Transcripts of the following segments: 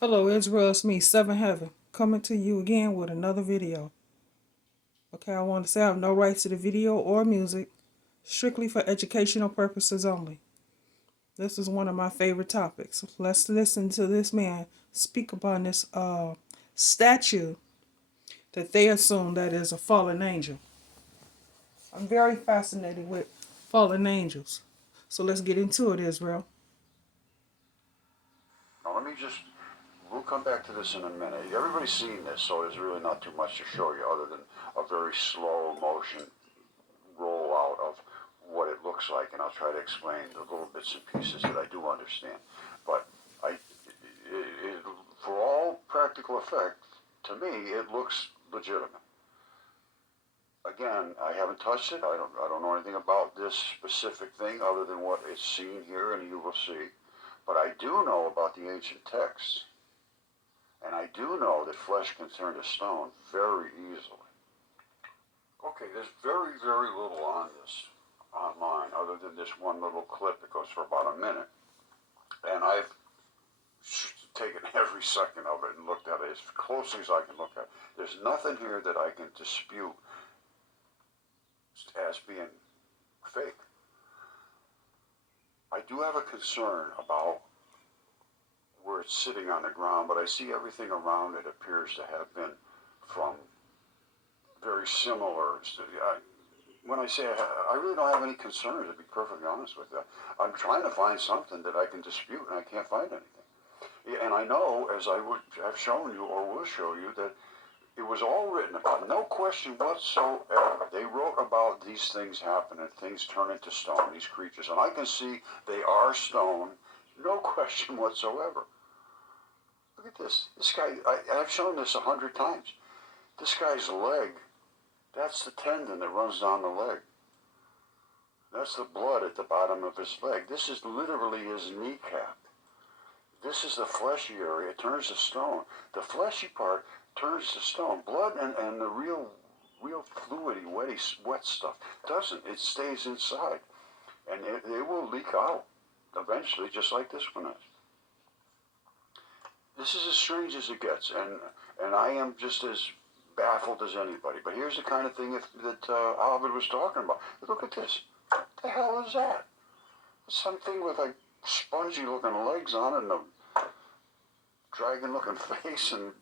Hello Israel, it's me, Seven Heaven, coming to you again with another video. Okay, I want to say I have no rights to the video or music, strictly for educational purposes only. This is one of my favorite topics. Let's listen to this man speak upon this statue that they assume that is a fallen angel. I'm very fascinated with fallen angels. So let's get into it, Israel. Now let me just, we'll come back to this in a minute. Everybody's seen this, so there's really not too much to show you other than a very slow motion rollout of what it looks like, and I'll try to explain the little bits and pieces that I do understand. But for all practical effect, to me, it looks legitimate. Again, I haven't touched it. I don't know anything about this specific thing other than what is seen here, and you will see. But I do know about the ancient texts. And I do know that flesh can turn to stone very easily. Okay, there's very, very little on this online other than this one little clip that goes for about a minute. And I've taken every second of it and looked at it as closely as I can look at it. There's nothing here that I can dispute as being fake. I do have a concern about where it's sitting on the ground, but I see everything around it appears to have been from very similar. When I say I really don't have any concerns, to be perfectly honest with you. I'm trying to find something that I can dispute, and I can't find anything. And I know, as I would have shown you or will show you, that it was all written about, no question whatsoever. They wrote about these things happening, things turn into stone, these creatures. And I can see they are stone, no question whatsoever. Look at this. This guy, I've shown this 100 times. This guy's leg, that's the tendon that runs down the leg. That's the blood at the bottom of his leg. This is literally his kneecap. This is the fleshy area. It turns to stone. The fleshy part turns to stone. Blood and the real fluidy, wet stuff doesn't. It stays inside. And it will leak out eventually, just like this one is. This is as strange as it gets. And I am just as baffled as anybody. But here's the kind of thing that Albert was talking about. Look at this. What the hell is that? Something with like spongy looking legs on it and a dragon looking face and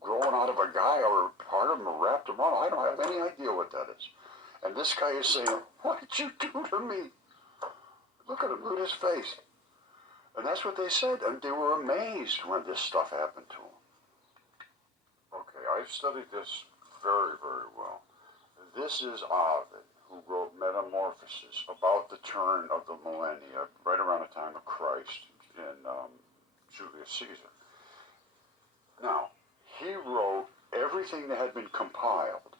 growing out of a guy or part of him or wrapped him on. I don't have any idea what that is. And this guy is saying, what did you do to me? Look at him, look at his face. And that's what they said. And they were amazed when this stuff happened to them. Okay, I've studied this very, very well. This is Ovid, who wrote Metamorphoses about the turn of the millennia, right around the time of Christ in Julius Caesar. Now, he wrote everything that had been compiled,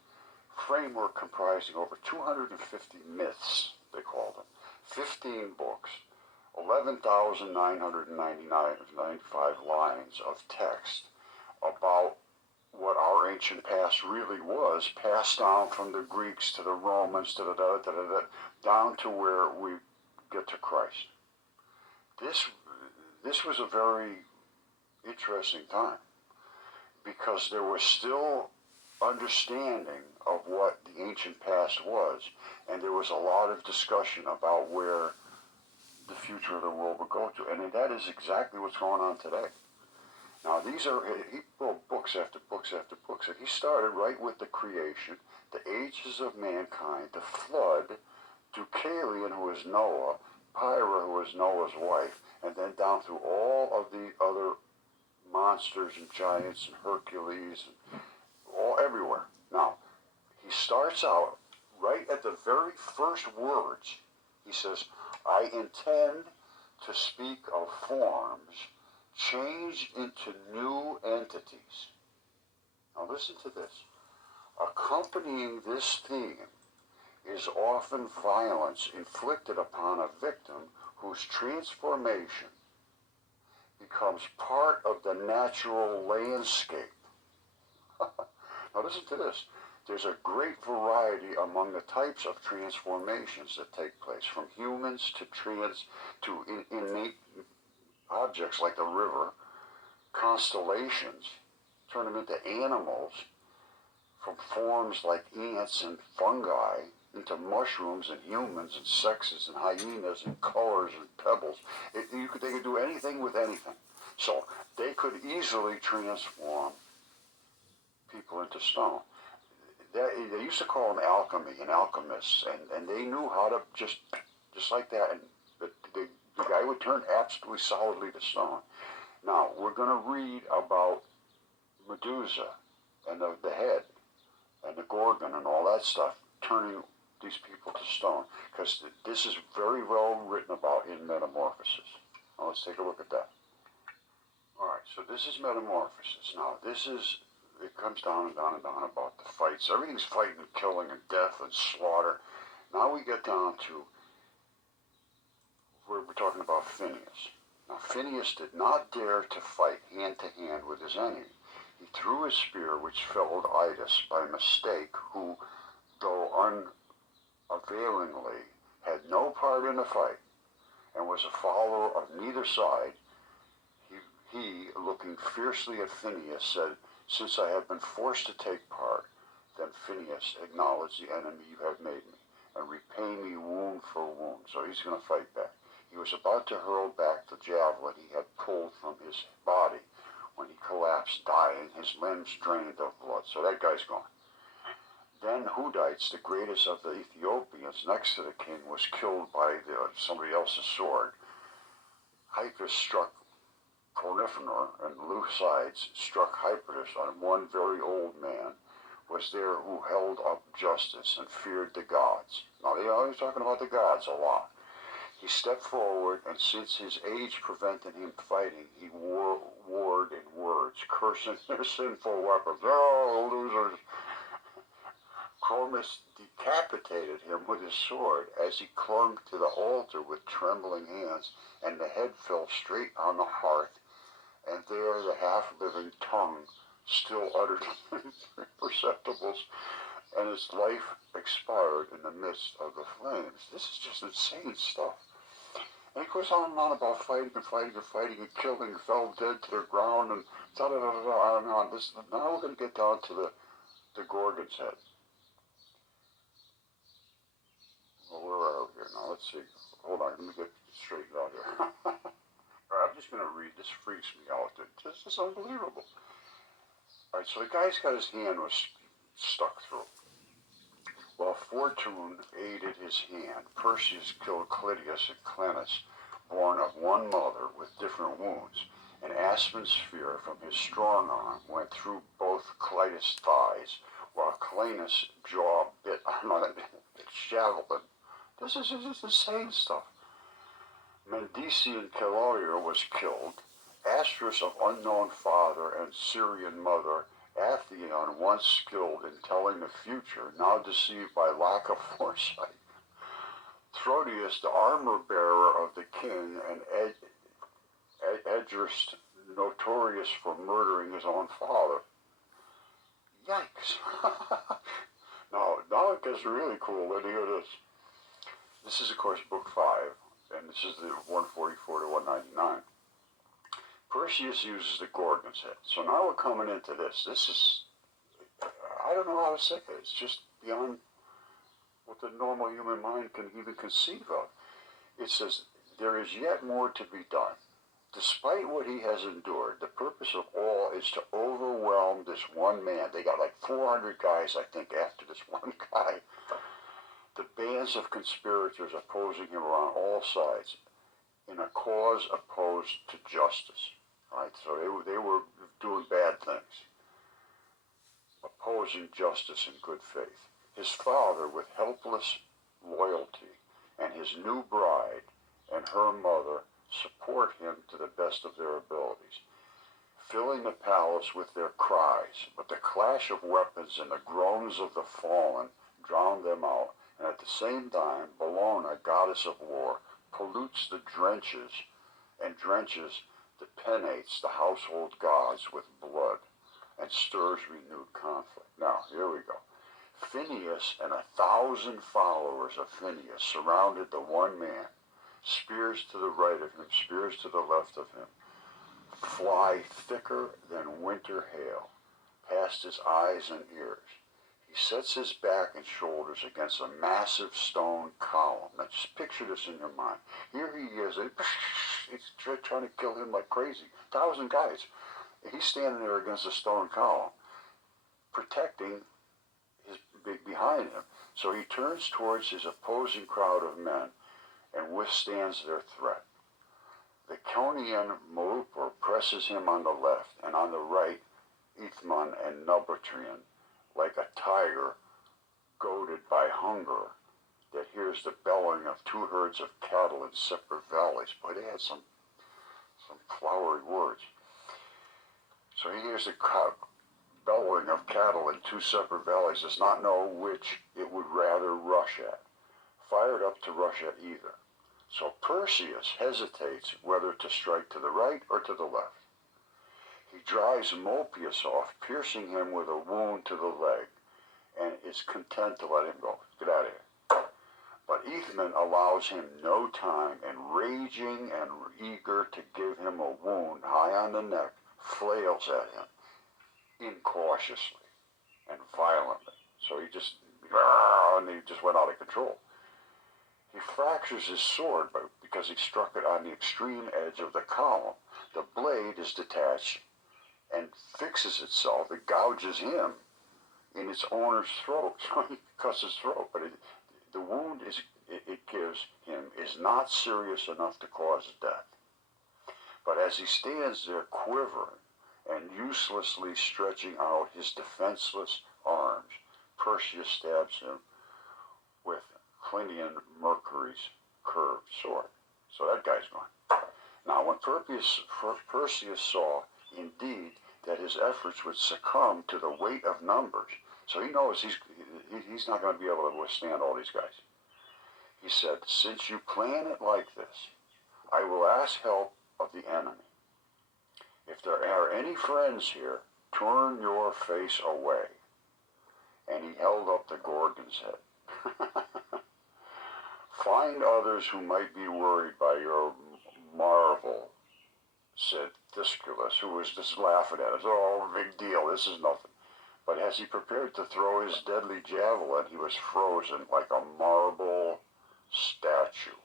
framework comprising over 250 myths, they called them, 15 books, 11,995 lines of text about what our ancient past really was, passed down from the Greeks to the Romans to down to where we get to Christ. This was a very interesting time because there was still understanding of what the ancient past was, and there was a lot of discussion about where the future of the world would go to, and that is exactly what's going on today. Now, he wrote books after books after books, and he started right with the creation, the ages of mankind, the flood, Deucalion, who is Noah, Pyrrha, who is Noah's wife, and then down through all of the other monsters and giants and Hercules, and all everywhere. Now, he starts out right at the very first words. He says, I intend to speak of forms changed into new entities. Now listen to this. Accompanying this theme is often violence inflicted upon a victim whose transformation becomes part of the natural landscape. Now listen to this. There's a great variety among the types of transformations that take place, from humans to innate, objects like the river, constellations, turn them into animals, from forms like ants and fungi into mushrooms and humans and sexes and hyenas and colors and pebbles. They could do anything with anything. So they could easily transform people into stone. They used to call them alchemy and alchemists, and they knew how to just like that. And the guy would turn absolutely solidly to stone. Now, we're going to read about Medusa and the head and the Gorgon and all that stuff turning these people to stone, because this is very well written about in Metamorphosis. Now, let's take a look at that. All right, so this is Metamorphosis. Now, it comes down and down and down about the fights. Everything's fighting and killing and death and slaughter. Now we get down to where we're talking about Phineas. Now, Phineas did not dare to fight hand to hand with his enemy. He threw his spear, which felled Idas by mistake, who, though unavailingly, had no part in the fight, and was a follower of neither side. He, looking fiercely at Phineas, said, "Since I have been forced to take part, then Phineas, acknowledge the enemy you have made me, and repay me wound for wound." So he's going to fight back. He was about to hurl back the javelin he had pulled from his body when he collapsed, dying, his limbs drained of blood. So that guy's gone. Then Hudites, the greatest of the Ethiopians, next to the king, was killed by somebody else's sword. Hypus struck Corniphonor, and Leucides struck Hypatus, and one very old man was there who held up justice and feared the gods. Now, they're always talking about the gods a lot. He stepped forward, and since his age prevented him fighting, he warred in words, cursing their sinful weapons. Oh, losers! Chromis decapitated him with his sword as he clung to the altar with trembling hands, and the head fell straight on the hearth, and there the half-living tongue still uttered imperceptibles, and his life expired in the midst of the flames. This is just insane stuff. And he goes on and on about fighting and fighting and fighting and killing, fell dead to the ground, and on and on. Now we're going to get down to the Gorgon's head. Well, where are we here now? Let's see. Hold on, let me get straightened out here. All right, I'm just going to read. This freaks me out. This is unbelievable. All right, so the guy's got his hand was stuck through. While Fortune aided his hand, Perseus killed Clytius and Clenus, born of one mother, with different wounds. An aspen spear from his strong arm went through both Clytus' thighs, while Clenus' jaw bit on its javelin. This is just insane stuff. Mendician Calauria was killed. Astrus of unknown father and Syrian mother, Athenion, once skilled in telling the future, now deceived by lack of foresight. Throdius, the armor-bearer of the king, and Edrus, notorious for murdering his own father. Yikes. Now it gets really cool, and here it is. This is, of course, book 5, and this is the 144 to 199. Perseus uses the Gorgon's head. So now we're coming into this. This is, I don't know how to say it. It's just beyond what the normal human mind can even conceive of. It says, there is yet more to be done. Despite what he has endured, the purpose of all is to overwhelm this one man. They got like 400 guys, I think, after this one guy. The bands of conspirators opposing him are on all sides in a cause opposed to justice. Right? So they were doing bad things, opposing justice in good faith. His father, with helpless loyalty, and his new bride and her mother support him to the best of their abilities, filling the palace with their cries. But the clash of weapons and the groans of the fallen drown them out, and at the same time, Bellona, goddess of war, pollutes the drenches the penates the household gods with blood, and stirs renewed conflict. Now, here we go. Phineas and 1,000 followers of Phineas surrounded the one man, Spears to the right of him, spears to the left of him, fly thicker than winter hail, past his eyes and ears. He sets his back and shoulders against a massive stone column. Now just picture this in your mind. Here he is, and it's trying to kill him like crazy. 1,000 guys. He's standing there against a stone column, protecting his behind him. So he turns towards his opposing crowd of men and withstands their threat. The Conian Melupor presses him on the left, and on the right, Ithman and Nubatrian, like a tiger goaded by hunger that hears the bellowing of two herds of cattle in separate valleys. Boy, they had some flowery words. So he hears the bellowing of cattle in two separate valleys, does not know which it would rather rush at, fired up to rush at either. So Perseus hesitates whether to strike to the right or to the left. He drives Mopius off, piercing him with a wound to the leg, and is content to let him go. Get out of here. But Ithman allows him no time, and raging and eager to give him a wound high on the neck, flails at him incautiously and violently. So he just went out of control. He fractures his sword because he struck it on the extreme edge of the column. The blade is detached and fixes itself. It gouges him in its owner's throat. So he cuts his throat. But the wound it gives him is not serious enough to cause death. But as he stands there quivering and uselessly stretching out his defenseless arms, Perseus stabs him with Clinian Mercury's curved sword. So that guy's gone. Now, when Perseus saw, indeed, that his efforts would succumb to the weight of numbers, so he knows he's not going to be able to withstand all these guys. He said, "Since you plan it like this, I will ask help of the enemy. If there are any friends here, turn your face away." And he held up the Gorgon's head. "Find others who might be worried by your marvel," said Thysculus, who was just laughing at us. "Oh, big deal, this is nothing." But as he prepared to throw his deadly javelin, he was frozen like a marble statue.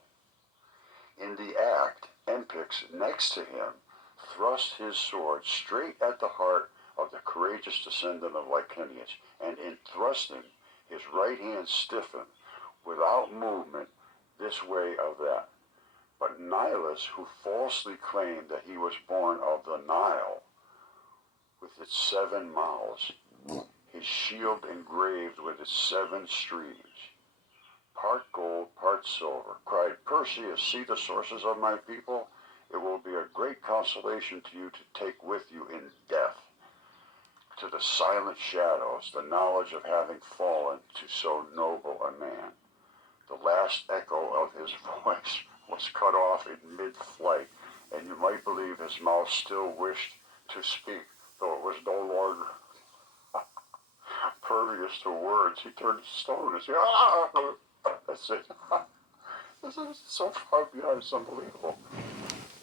In the act, Empyx, next to him, thrust his sword straight at the heart of the courageous descendant of Licinius, and in thrusting, his right hand stiffened, without movement, this way or that. But Nilus, who falsely claimed that he was born of the Nile, with its 7 mouths, his shield engraved with its 7 streams, part gold, part silver, cried, "Perseus, see the sources of my people? It will be a great consolation to you to take with you in death, to the silent shadows, the knowledge of having fallen to so noble a man." The last echo of his voice was cut off in mid-flight, and you might believe his mouth still wished to speak, though it was no longer pervious to words. He turned to stone and said, "Ah!" That's it. This is so far beyond, it's unbelievable.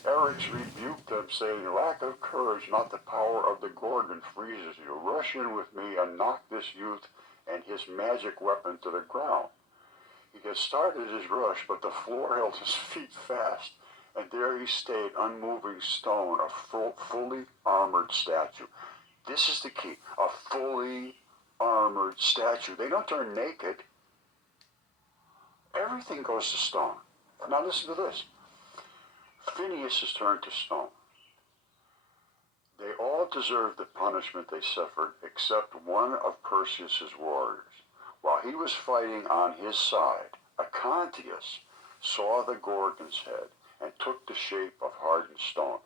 Eryx rebuked them, saying, "Lack of courage, not the power of the Gorgon, freezes you. Rush in with me and knock this youth and his magic weapon to the ground." He had started his rush, but the floor held his feet fast, and there he stayed, unmoving stone, a fully armored statue. This is the key, a fully armored statue. They don't turn naked. Everything goes to stone. Now listen to this. Phineus is turned to stone. They all deserved the punishment they suffered, except one of Perseus's warriors. While he was fighting on his side, Acontius saw the Gorgon's head and took the shape of hardened stone.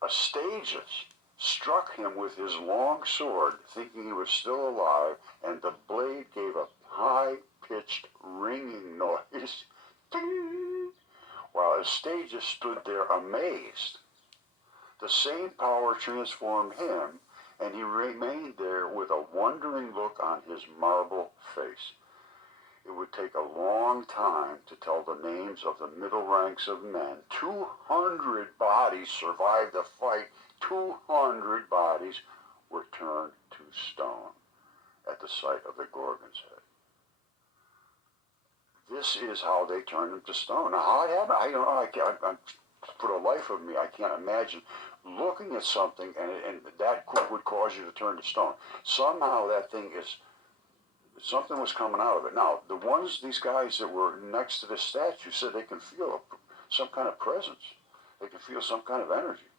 Astyages struck him with his long sword, thinking he was still alive, and the blade gave a high-pitched ringing noise. Ding! While Astyages stood there amazed. The same power transformed him, and he remained there with a wondering look on his marble face. It would take a long time to tell the names of the middle ranks of men. 200 bodies survived the fight. 200 bodies were turned to stone at the site of the Gorgon's head. This is how they turned them to stone. Now, how it happened, I don't know. For the life of me, I can't imagine looking at something and that would cause you to turn to stone. Somehow that thing is, something was coming out of it. Now, these guys that were next to this statue said they can feel some kind of presence. They can feel some kind of energy.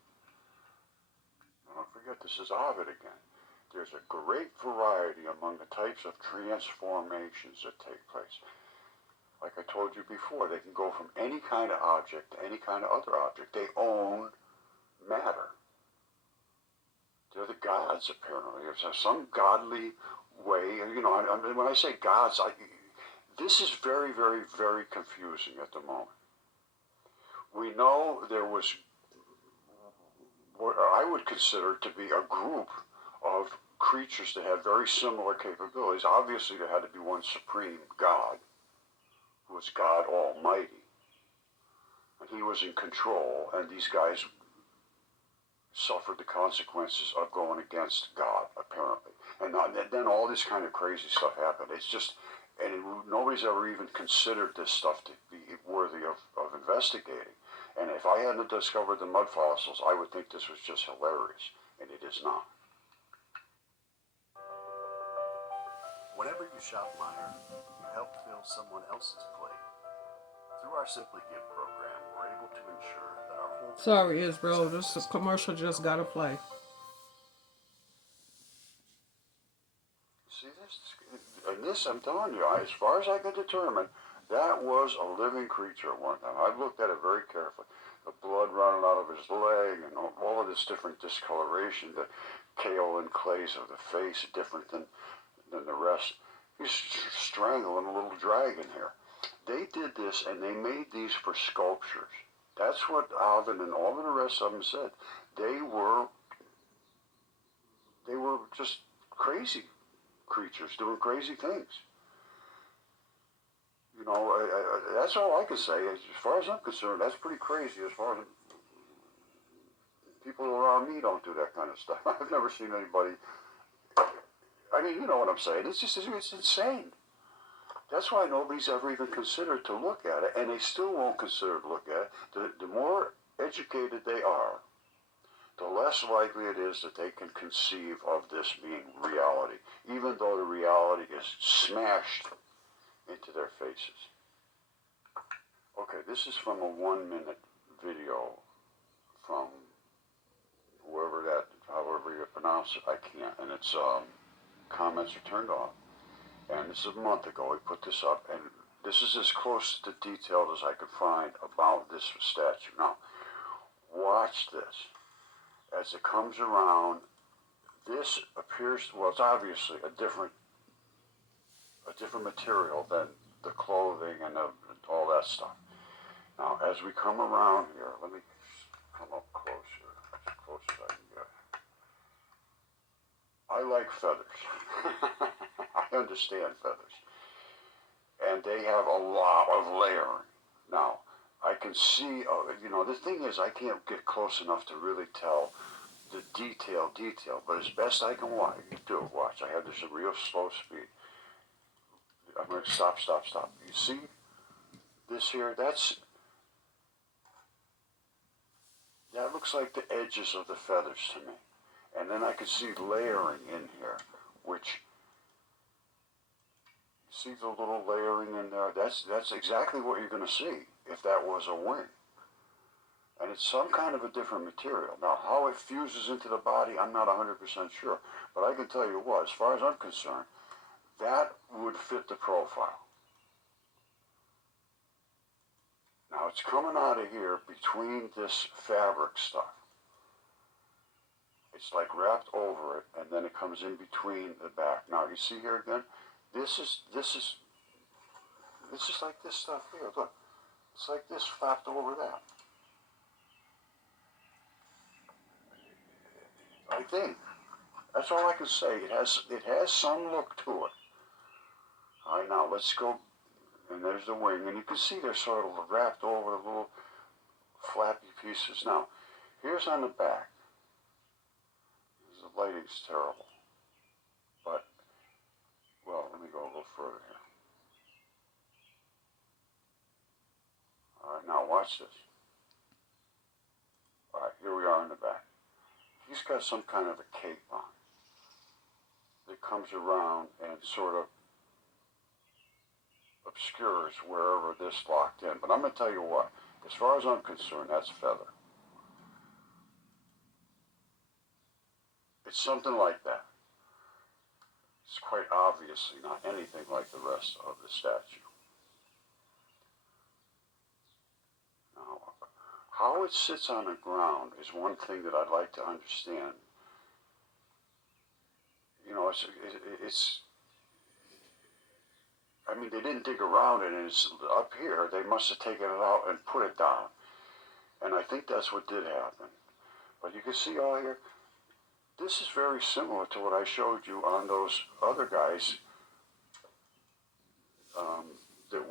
Don't forget, this is Ovid again. There's a great variety among the types of transformations that take place. Like I told you before, they can go from any kind of object to any kind of other object. They own matter. They're the gods, apparently. There's some godly way, when I say gods, this is very, very, very confusing at the moment. We know there was what I would consider to be a group of creatures that had very similar capabilities. Obviously, there had to be one supreme God, who was God Almighty. And he was in control, and these guys suffered the consequences of going against God, apparently. And then all this kind of crazy stuff happened. It's just, nobody's ever even considered this stuff to be worthy of investigating. And if I hadn't discovered the mud fossils, I would think this was just hilarious, and it is not. Whenever you shop Meijer, you help fill someone else's plate. Through our Simply Give program, we're able to ensure that our whole... Sorry, Israel. This commercial just got to play. See this? And this, I'm telling you, as far as I can determine, that was a living creature at one time. I've looked at it very carefully. The blood running out of his leg and all of this different discoloration, the kaolin clays of the face, different than the rest. He's strangling a little dragon here. They did this, and they made these for sculptures. That's what Ovid and all of the rest of them said. They were just crazy creatures doing crazy things. That's all I can say. As far as I'm concerned, that's pretty crazy. As far as people around me don't do that kind of stuff. I've never seen anybody. I mean, you know what I'm saying. It's insane. That's why nobody's ever even considered to look at it, and they still won't consider to look at it. The more educated they are, the less likely it is that they can conceive of this being reality, even though the reality is smashed into their faces. Okay, this is from a 1-minute video from however you pronounce it, I can't, and it's comments are turned off. And this is a month ago, we put this up, and this is as close to detailed as I could find about this statue. Now, watch this. As it comes around, this appears, well, it's obviously a different material than the clothing and all that stuff. Now, as we come around here, let me come up closer, as close as I can get. I like feathers. I understand feathers. And they have a lot of layering. Now, I can see, the thing is, I can't get close enough to really tell the detail, but as best I can watch. I have this at real slow speed. I'm going to stop. You see this here? That looks like the edges of the feathers to me. And then I can see layering in here, which, see the little layering in there? That's exactly what you're going to see if that was a wing. And it's some kind of a different material. Now, how it fuses into the body, I'm not 100% sure. But I can tell you what, as far as I'm concerned, that would fit the profile. Now, it's coming out of here between this fabric stuff. It's like wrapped over it, and then it comes in between the back. Now, you see here again? This is like this stuff here. Look, it's like this flapped over that. I think that's all I can say. It has some look to it. All right, now let's go And there's the wing, and you can see they're sort of wrapped over the little flappy pieces. Now, here's on the back. The lighting's terrible, but, well, let me go a little further here. All right, now watch this. All right, here we are in the back. He's got some kind of a cape on that comes around and sort of obscures wherever this locked in. But I'm going to tell you what, as far as I'm concerned, that's feather. It's something like that. It's quite obviously not anything like the rest of the statue. Now, how it sits on the ground is one thing that I'd like to understand. You know, I mean, they didn't dig around it, and it's up here. They must have taken it out and put it down. And I think that's what did happen. But you can see all here, this is very similar to what I showed you on those other guys that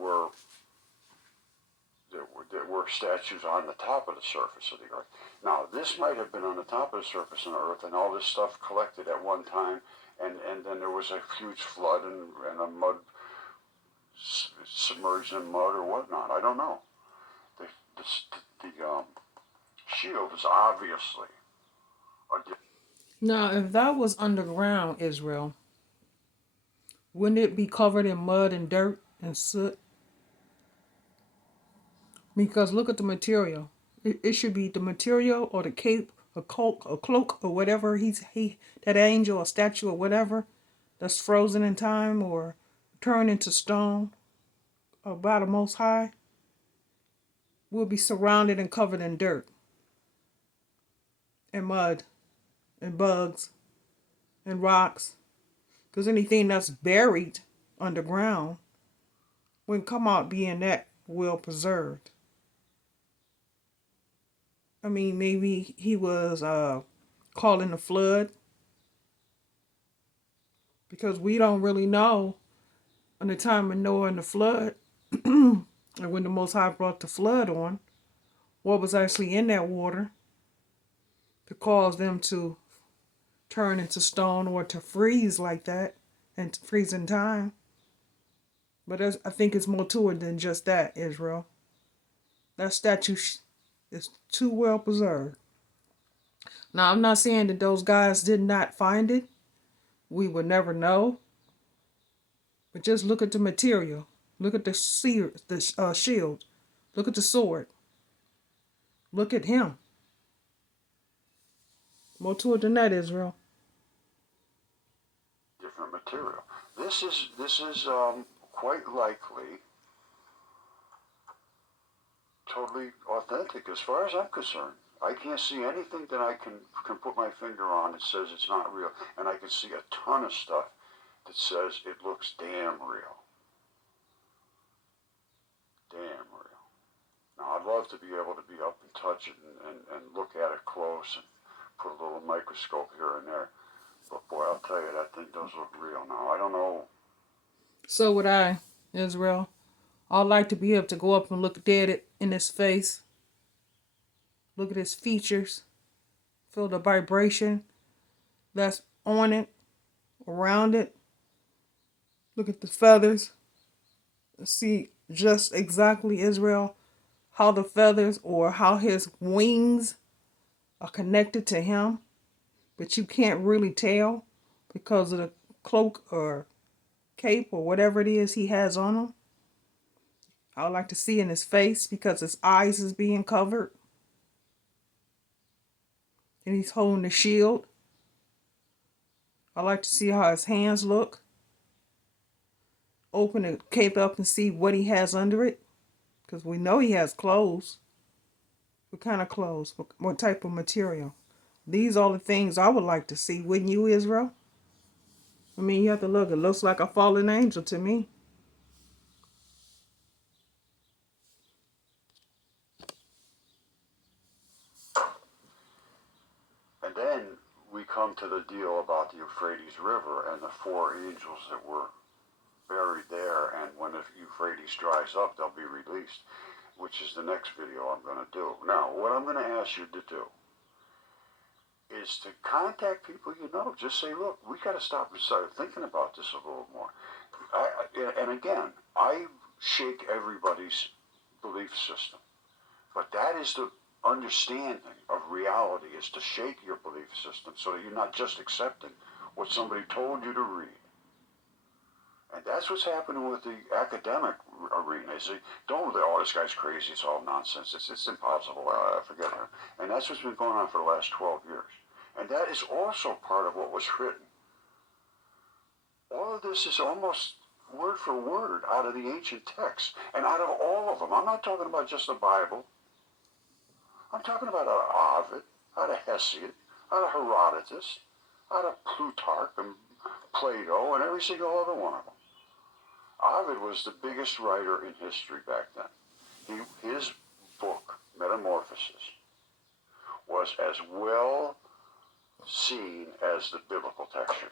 were statues on the top of the surface of the earth. Now, this might have been on the top of the surface of the earth, and all this stuff collected at one time, and then there was a huge flood and a mud submerged in mud or whatnot. I don't know. The shield is obviously Now, if that was underground, Israel, wouldn't it be covered in mud and dirt and soot? Because look at the material. It should be the material or the cape, a cloak or whatever that angel or statue or whatever that's frozen in time or turned into stone or by the Most High will be surrounded and covered in dirt and mud and bugs and rocks. Because anything that's buried underground wouldn't come out being that well preserved. I mean, maybe he was calling the flood, because we don't really know on the time of Noah and the flood, and when the Most High brought the flood on, what was actually in that water to cause them to turn into stone or to freeze like that and freeze in time. But I think it's more to it than just that, Israel. That statue is too well preserved. Now, I'm not saying that those guys did not find it. We would never know. But just look at the material. Look at the shield. Look at the sword. Look at him. More to it than that, Israel. different material. This is quite likely totally authentic as far as I'm concerned. I can't see anything that I can put my finger on that says it's not real. And I can see a ton of stuff that says it looks damn real. Damn real. Now, I'd love to be able to be up and touch it and look at it close and put a little microscope here and there. But boy, I'll tell you, that thing does look real now. I don't know. So would I, Israel. I'd like to be able to go up and look dead it in his face. Look at his features. Feel the vibration that's on it, around it. Look at the feathers. See just exactly, Israel, how the feathers or how his wings are connected to him. But you can't really tell because of the cloak or cape or whatever it is he has on him. I would like to see in his face because his eyes is being covered. And he's holding the shield. I like to see how his hands look. Open the cape up and see what he has under it. Because we know he has clothes. What kind of clothes? What type of material? These are the things I would like to see. Wouldn't you, Israel? I mean, you have to look. It looks like a fallen angel to me. And then we come to the deal about the Euphrates River and the four angels that were buried there, and when the Euphrates dries up, they'll be released, which is the next video I'm going to do. Now, what I'm going to ask you to do is to contact people you know. Just say, look, we got to start thinking about this a little more. And again, I shake everybody's belief system, but that is the understanding of reality, is to shake your belief system so that you're not just accepting what somebody told you to read. And that's what's happening with the academic arena. Is don't, oh, this guy's crazy, it's all nonsense, it's impossible, forget it. And that's what's been going on for the last 12 years. And that is also part of what was written. All of this is almost word for word out of the ancient texts, and out of all of them. I'm not talking about just the Bible. I'm talking about out of Ovid, out of Hesiod, out of Herodotus, out of Plutarch and Plato, and every single other one of them. Ovid was the biggest writer in history back then. His book, Metamorphoses, was as well seen as the biblical textures.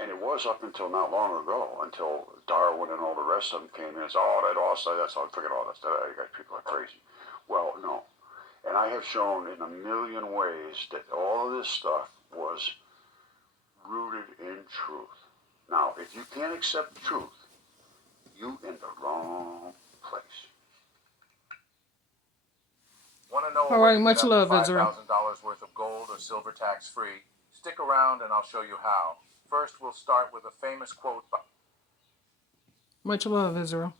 And it was up until not long ago, until Darwin and all the rest of them came in and said, oh, that's all, forget all that stuff, you guys people are crazy. Well, no. And I have shown in a million ways that all of this stuff was rooted in truth. Now, if you can't accept truth, you in the wrong place. Want to know All a way right, to much get up love, to Israel. $5,000 worth of gold or silver tax-free? Stick around and I'll show you how. First, we'll start with a famous quote by... Much love, Israel.